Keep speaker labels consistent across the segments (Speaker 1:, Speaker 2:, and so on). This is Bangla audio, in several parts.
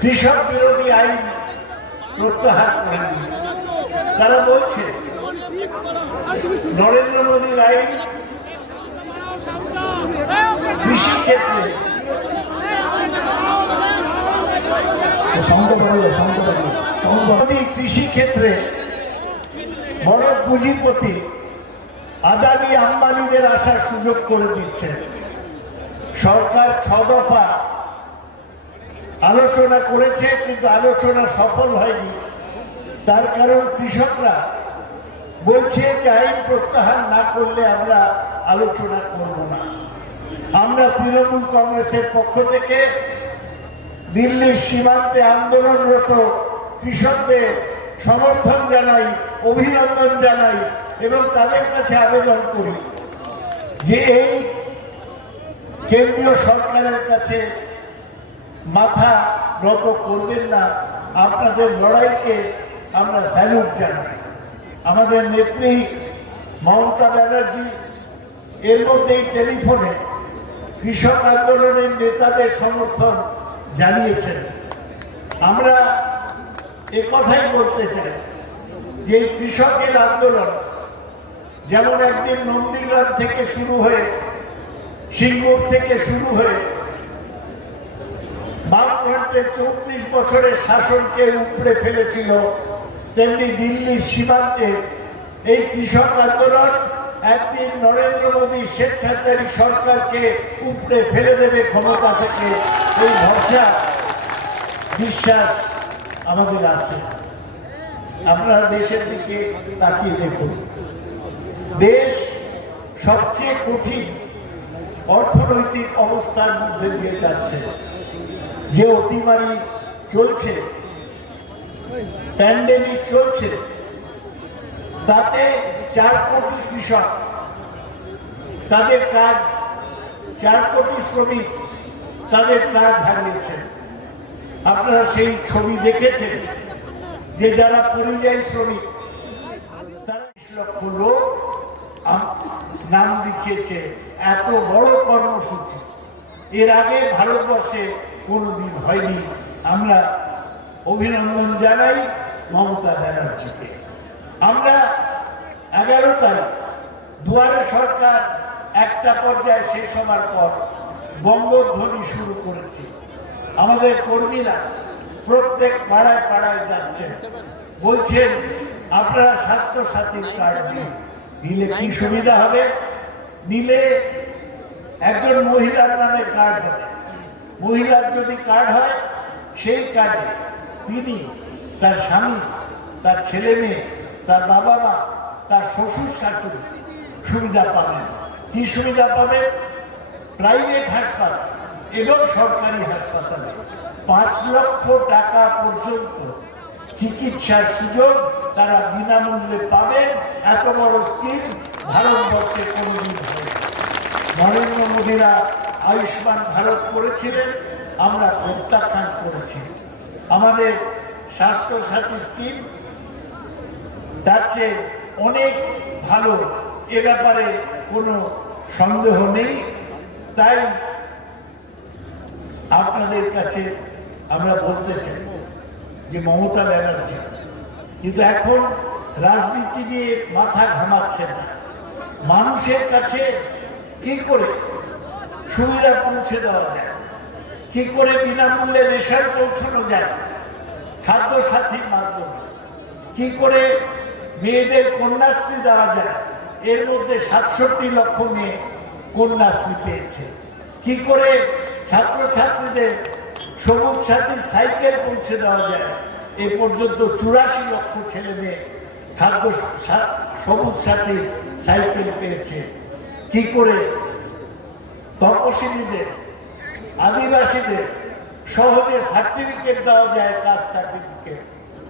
Speaker 1: কৃষক বিরোধী আইন প্রত্যাহার করে দিল। তারা বলছে নরেন্দ্র মোদীর আইন কৃষি ক্ষেত্রে কৃষি ক্ষেত্রে বড় পুঁজিপতি আদানি আম্বানিদের আসার সুযোগ করে দিচ্ছে সরকার ছ দফা আলোচনা করেছে, কিন্তু আলোচনা সফল হয়নি। তার কারণ কৃষকরা বলছে যে আইন প্রত্যাহার না করলে আমরা আলোচনা করব না। আমরা তৃণমূল কংগ্রেসের পক্ষ থেকে দিল্লির সীমান্তে আন্দোলনরত কৃষকদের সমর্থন জানাই, অভিনন্দন জানাই এবং তাদের কাছে আবেদন করি যে এই কেন্দ্রীয় সরকারের কাছে মাথা নত করবেন না। আপনাদের লড়াইকে আমরা স্যালুট জানাই। আমাদের নেত্রী মমতা ব্যানার্জি, এর মধ্যেই টেলিফোনে কৃষক আন্দোলনের নেতাদের সমর্থন জানিয়েছেন। আমরা কথাই বলতে চাই যে কৃষকের আন্দোলন যেমন একদিন নন্দীগ্রাম থেকে শুরু হয়ে সিঙ্গুর থেকে শুরু হয়ে বামফ্রন্টের চৌত্রিশ বছরের শাসনকে উপড়ে ফেলেছিল, তেমনি দিল্লির সীমান্তে এই কৃষক আন্দোলন একদিন নরেন্দ্র মোদী স্বেচ্ছাচারী সরকারকে উপড়ে ফেলে দেবে ক্ষমতা থেকে। এই ভরসা, বিশ্বাস আমাদের আছে। আপনারা দেশের দিকে তাকিয়ে দেখুন। দেশ সবচেয়ে কঠিন অর্থনৈতিক অবস্থার মধ্যে দিয়ে যাচ্ছে। যে অতিমারি চলছে প্যান্ডেমিক চলছে, তাতে চার কোটি কৃষক, তাদের কাজ, চার কোটি শ্রমিক তাদের কাজ হারিয়েছে। আপনারা সেই ছবি দেখেছেন যে যারা পরিযায়ী শ্রমিক, তারা বিশ লক্ষ লোক নাম লিখিয়েছে, এত বড় কর্মসূচি। এর আগে ভারতবর্ষে কোনোদিন হয়নি। আমরা অভিনন্দন জানাই মমতা ব্যানার্জিকে। আমরা এগারো তারিখ দুয়ারে সরকার একটা পর্যায়ে শেষ হবার পর বঙ্গধ্বনি শুরু করেছে। আমাদের কর্মীরা প্রত্যেক পাড়ায় পাড়ায় যাচ্ছেন। বলছেন, আপনারা স্বাস্থ্য সাথীর কার্ড দিন নিলে কি সুবিধা হবে? নিলে একজন মহিলার নামে কার্ড হবে। মহিলার যদি কার্ড হয়, সেই কার্ডে তিনি তার স্বামী, তার ছেলে মেয়ে, তার বাবা মা, তার শ্বশুর শাশুড়ি সুবিধা পাবেন। কি সুবিধা পাবেন? প্রাইভেট হাসপাতাল এবং সরকারি হাসপাতালে পাঁচ লক্ষ টাকা পর্যন্ত চিকিৎসার সুযোগ তারা বিনামূল্যে পাবেন। এত বড় স্কিম ভারতবর্ষে কোনোদিন নরেন্দ্র মোদীরা আয়ুষ্মান ভারত করেছিলেন আমরা প্রত্যাখ্যান করেছি। আমাদের স্বাস্থ্য সাথী স্কিম তার চেয়ে অনেক ভালো, এ ব্যাপারে কোনো সন্দেহ নেই। তাই আপনাদের কাছে আমরা বলতে চাই যে মমতা ব্যানার্জি, কিন্তু এখন রাজনীতি নিয়ে মাথা ঘামাচ্ছে না। মানুষের কাছে কি করে সুবিধা পৌঁছে দেওয়া যায়। কি করে বিনামূল্যে রেশন পৌঁছানো যায়? খাদ্য সাথীর মাধ্যমে। কি করে মেয়েদের কন্যাশ্রী দেওয়া যায়? এর মধ্যে সাতষট্টি লক্ষ মেয়ে কন্যাশ্রী পেয়েছে। কি করে ছাত্রছাত্রীদের সবুজ সাথী সাইকেল পৌঁছে দেওয়া যায়? এ পর্যন্ত চুরাশি লক্ষ ছেলে মেয়ে খাদ্য সবুজ সাথী সাইকেল পেয়েছে। কি করে তপশিলীদের, আদিবাসীদের সহজে সার্টিফিকেট দেওয়া যায় কাস্ট সার্টিফিকেট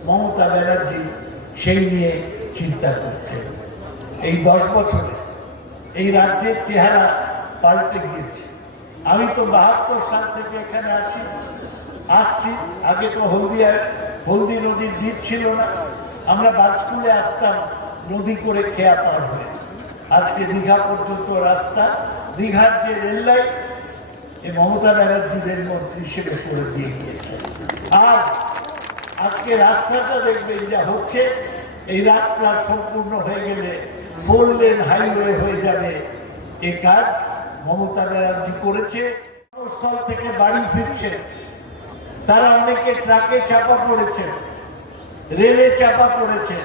Speaker 1: মমতা ব্যানার্জি সেই নিয়ে চিন্তা করছে এই দশ বছরে এই রাজ্যের চেহারা পাল্টে গিয়েছে। আমি তো বাহাত্তর সাল থেকে এখানে আছি। আসছি। আগে তো হলদিয়া, হলদি নদীর দ্বীপ ছিল না। আমরা বাজকুলে আসতাম, নদী করে খেয়া পার হয়ে। আজকে দীঘা পর্যন্ত রাস্তা, দীঘার যে রেল লাইন এই মমতা ব্যানার্জিদের মন্ত্রী হিসেবে করে দিয়ে গিয়েছে। আর আজকে রাস্তাটা দেখবেন যা হচ্ছে, এই রাস্তা সম্পূর্ণ হয়ে গেলে ফোর লেন হাইওয়ে হয়ে যাবে। এ কাজ মমতা ব্যানার্জি করেছে। স্থল থেকে বাড়ি ফিরছে। তারা অনেকে ট্রাকে চাপা পড়েছে, রেলে চাপা পড়েছে।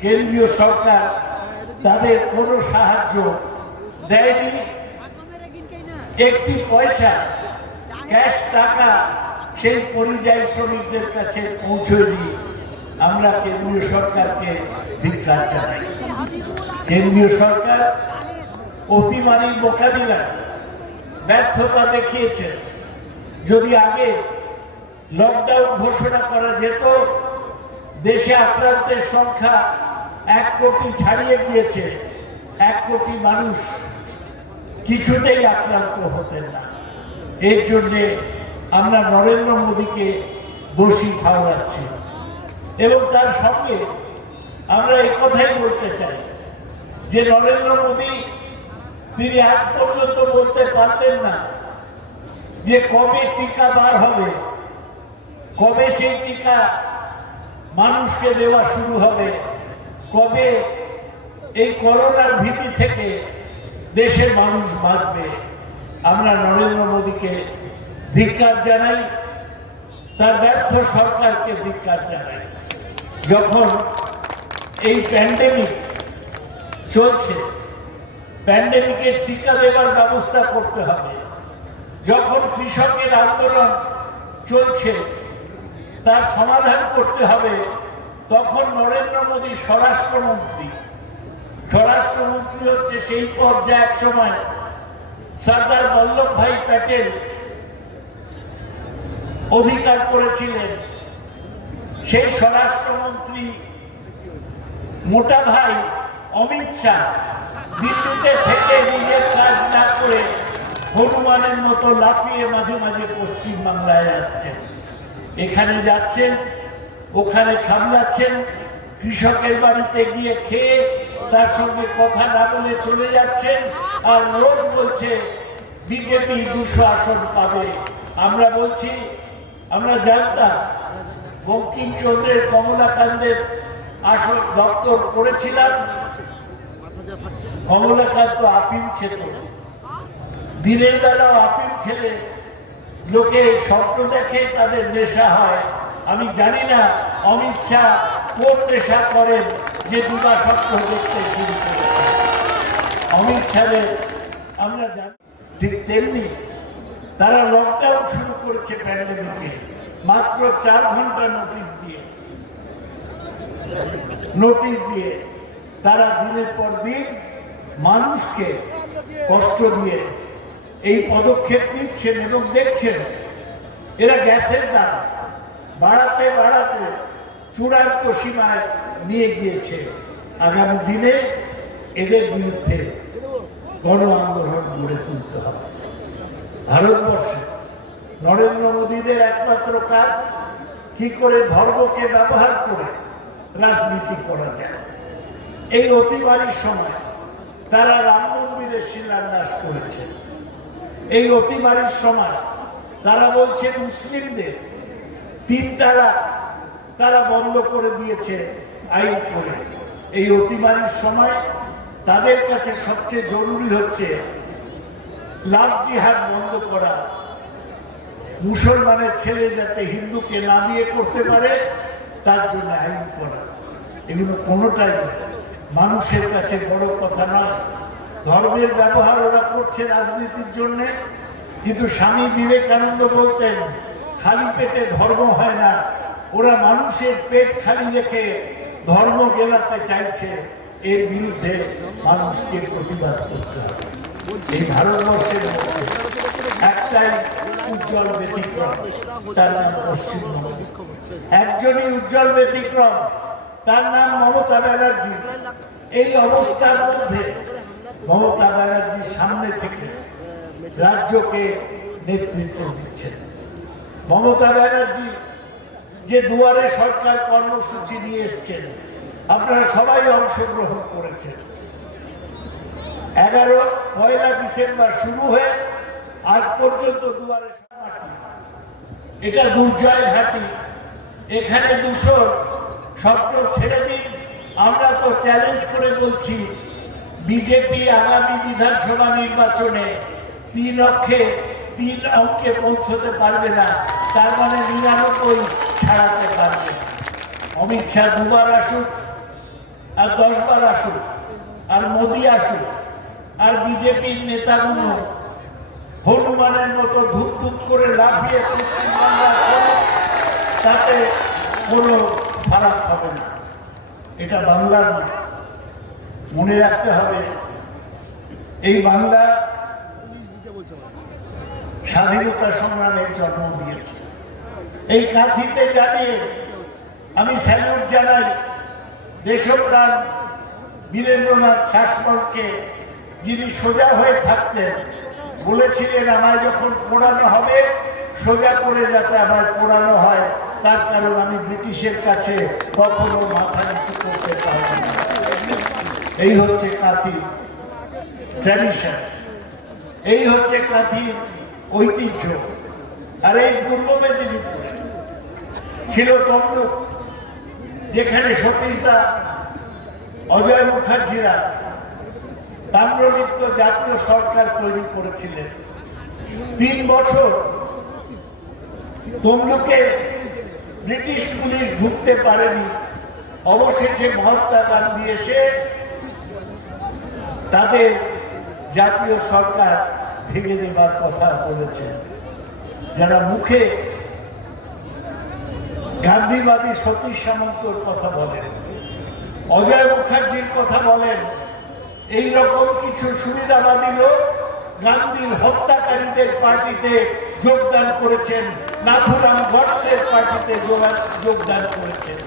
Speaker 1: কেন্দ্রীয় সরকার তাদের কোনো সাহায্য দেয়নি। একটি পয়সা, ক্যাশ টাকা সেই পরিযায়ী শ্রমিকদের কাছে পৌঁছে দিই আমরা কেন্দ্রীয় সরকারকে ধিক্কার জানাই। কেন্দ্রীয় সরকার অতিমারির মোকাবিলায় ব্যর্থতা দেখিয়েছে। যদি আগে লকডাউন ঘোষণা করা যেত, দেশে আক্রান্তের সংখ্যা এক কোটি ছাড়িয়ে গিয়েছে। এক কোটি মানুষ কিছুতেই আক্রান্ত হতেন না। এর জন্যে আমরা নরেন্দ্র মোদীকে দোষী ঠাউরাচ্ছি এবং তার সঙ্গে আমরা এই কথাই বলতে চাই যে নরেন্দ্র মোদী, তিনি আজ পর্যন্ত বলতে পারলেন না যে কবে টিকা বার হবে, কবে সেই টিকা মানুষকে দেওয়া শুরু হবে। কবে এই করোনার ভীতি থেকে দেশের মানুষ বাঁচবে? আমরা নরেন্দ্র মোদীকে ধিক্কার জানাই, তার ব্যর্থ সরকারকে ধিক্কার জানাই। যখন এই প্যান্ডেমিক চলছে প্যান্ডেমিকের টিকা দেবার ব্যবস্থা করতে হবে। যখন কৃষকের আন্দোলন চলছে, তার সমাধান করতে হবে। তখন নরেন্দ্র মোদী স্বরাষ্ট্রমন্ত্রী। স্বরাষ্ট্রমন্ত্রী হচ্ছে সেই পদ যা এক সময় সর্দার বল্লভ ভাই প্যাটেল অধিকার করেছিলেন। সেই স্বরাষ্ট্রমন্ত্রী মোটা ভাই অমিত শাহ দিল্লিতে থেকে নিজের কাজ না করে হনুমানের মতো লাফিয়ে মাঝে মাঝে পশ্চিম বাংলায় আসছেন। এখানে যাচ্ছেন ওখানে খামলাচ্ছেন কৃষকের বাড়িতে গিয়ে খেয়ে তার সঙ্গে কথা না বলে চলে যাচ্ছেন আর রোজ বলছে, বিজেপি দুশো আসন পাবে। আমরা বলছি, আমরা জানতাম বঙ্কিমচন্দ্রের কমলাকান্তের আসন দপ্তর করেছিলাম। কমলাকান্ত আফিম খেত। দিনের বেলাও আফিম খেলে লোকে স্বপ্ন দেখে তাদের নেশা হয়। আমি জানি না অমিত শাহ কোন নেশা করেন যে দুটা স্বপ্ন দেখতে শুরু করেছে অমিত শাহের আমরা জানি ঠিক তেমনি তারা লকডাউন শুরু করেছে প্যান্ডেমিকে মাত্র চার ঘণ্টা নোটিশ দিয়ে। নোটিশ দিয়ে তারা দিনের পর দিন মানুষকে কষ্ট দিয়ে এই পদক্ষেপ নিচ্ছেন এবং দেখছেন। এরা গ্যাসের দাম বাড়াতে বাড়াতে চূড়ান্ত সীমায় নিয়ে গিয়েছে। আগামী দিনে এদের বিরুদ্ধে গণ আন্দোলন গড়ে তুলতে হবে। ভারতবর্ষে নরেন্দ্র মোদীদের একমাত্র কাজ কি করে ধর্মকে ব্যবহার করে রাজনীতি করা যায়। এই অতিমারির সময় তারা রাম মন্দিরের শিলান্যাস করেছে। এই অতিমারির সময় তারা বলছে মুসলিমদের তিন তালাক তারা বন্ধ করে দিয়েছে, আইন করে। এই অতিমারির সময় তাদের কাছে সবচেয়ে জরুরি হচ্ছে লাভ জিহাদ বন্ধ করা। মুসলমানের ছেলে যাতে হিন্দুকে না বিয়ে করতে পারে, তার জন্য আইন করা। এগুলো কোনোটাই মানুষের কাছে বড় কথা নয়। ধর্মের ব্যবহার ওরা করছে রাজনীতির জন্য। কিন্তু স্বামী বিবেকানন্দ বলতেন খালি পেটে ধর্ম হয় না। ওরা মানুষের পেট খালি রেখে ধর্ম গেলাতে চাইছে। এর বিরুদ্ধে মানুষকে প্রতিবাদ করতে হবে। এই ভারতবর্ষের মধ্যে একটাই উজ্জ্বল ব্যতিক্রম, তার নাম পশ্চিমবঙ্গ। একজনই উজ্জ্বল ব্যতিক্রম, তার নাম মমতা ব্যানার্জি। এই অবস্থার মধ্যে মমতা ব্যানার্জি সামনে থেকে রাজ্যকে নেতৃত্ব দিচ্ছেন। মমতা ব্যানার্জি যে দুয়ারে সরকার কর্মসূচি নিয়ে এসছেন, আপনারা সবাই অংশগ্রহণ করেছেন। এগারো পয়লা ডিসেম্বর শুরু হয়ে আজ পর্যন্ত দুয়ারে এটা দুর্জয় ঘাটি। এখানে দুশো স্বপ্ন ছেড়ে দিন। আমরা তো চ্যালেঞ্জ করে বলছি, বিজেপি আগামী বিধানসভা নির্বাচনে তিন অক্ষে তিন অঙ্কে পৌঁছতে পারবে না। তার মানে নিরানব্বই ছাড়াতে পারবে? অমিত শাহ দুবার আসুক, আর দশবার আসুক, আর মোদি আসুক, আর বিজেপির নেতাগুলো হনুমানের মতো ধূপ ধূপ করে লাফিয়ে পশ্চিমবাংলা তাতে কোনো ফারাক হবে না। এটা বাংলার মনে রাখতে হবে। এই বাংলা স্বাধীনতা সংগ্রামের জন্ম দিয়েছে। এই কাঁথিতে জানিয়ে আমি স্যালুট জানাই দেশপ্রাণ বীরেন্দ্রনাথ শাসমলকে যিনি সোজা হয়ে থাকতেন, বলেছিলেন, আমায় যখন পোড়ানো হবে, সোজা করে যাতে আমায় পোড়ানো হয়, তার কারণ আমি ব্রিটিশের কাছে কখনো মাথা নিচু করতে পারব না। এই হচ্ছে কাঁথি ট্র্যাডিশন এই হচ্ছে কাঁথির ঐতিহ্য। আর এই পূর্ব মেদিনীপুরে ছিল তমলুক, যেখানে সতীশদা, অজয় মুখার্জিরা তাম্রলিপ্ত জাতীয় সরকার তৈরি করেছিলেন। তিন বছর তমলুকে ব্রিটিশ পুলিশ ঢুকতে পারেনি। অবশেষে মহাত্মা গান্ধী এসে তাদের জাতীয় সরকার ভেঙে দেবার কথা বলেছেন যারা মুখে গান্ধীবাদী সতীশ সামন্তর কথা বলেন, অজয় মুখার্জির কথা বলেন, এই রকম কিছু সুবিধাবাদী লোক গান্ধীর হত্যাকারীদের পার্টিতে যোগদান করেছেন, নাথুরাম গডসের পার্টিতে যোগদান করেছেন।